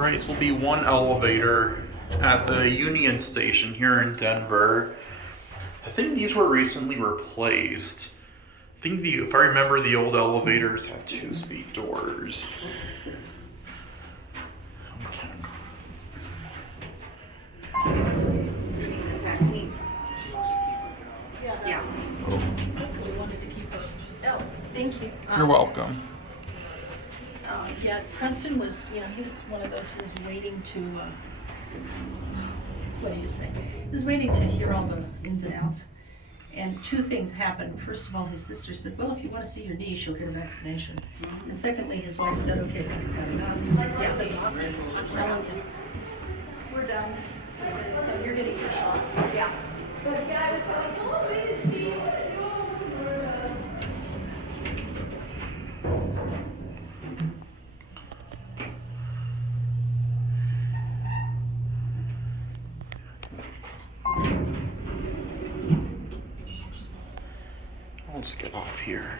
Right, this will be one elevator at the Union Station here in Denver. I think these were recently replaced. I think if I remember, the old elevators had two-speed doors. Vaccine. Yeah. Hopefully wanted to keep it. Oh, thank you. You're welcome. Yeah, Preston was, he was one of those who was waiting to, what do you say? He was waiting to hear all the ins and outs. And two things happened. First of all, his sister said, well, if you want to see your niece, she'll get her vaccination. And secondly, his wife said, okay, I've had enough. Yes, I'm telling you. We're done. So you're getting your shots. Yeah. But guys, oh, we didn't see what it was. I'll just get off here.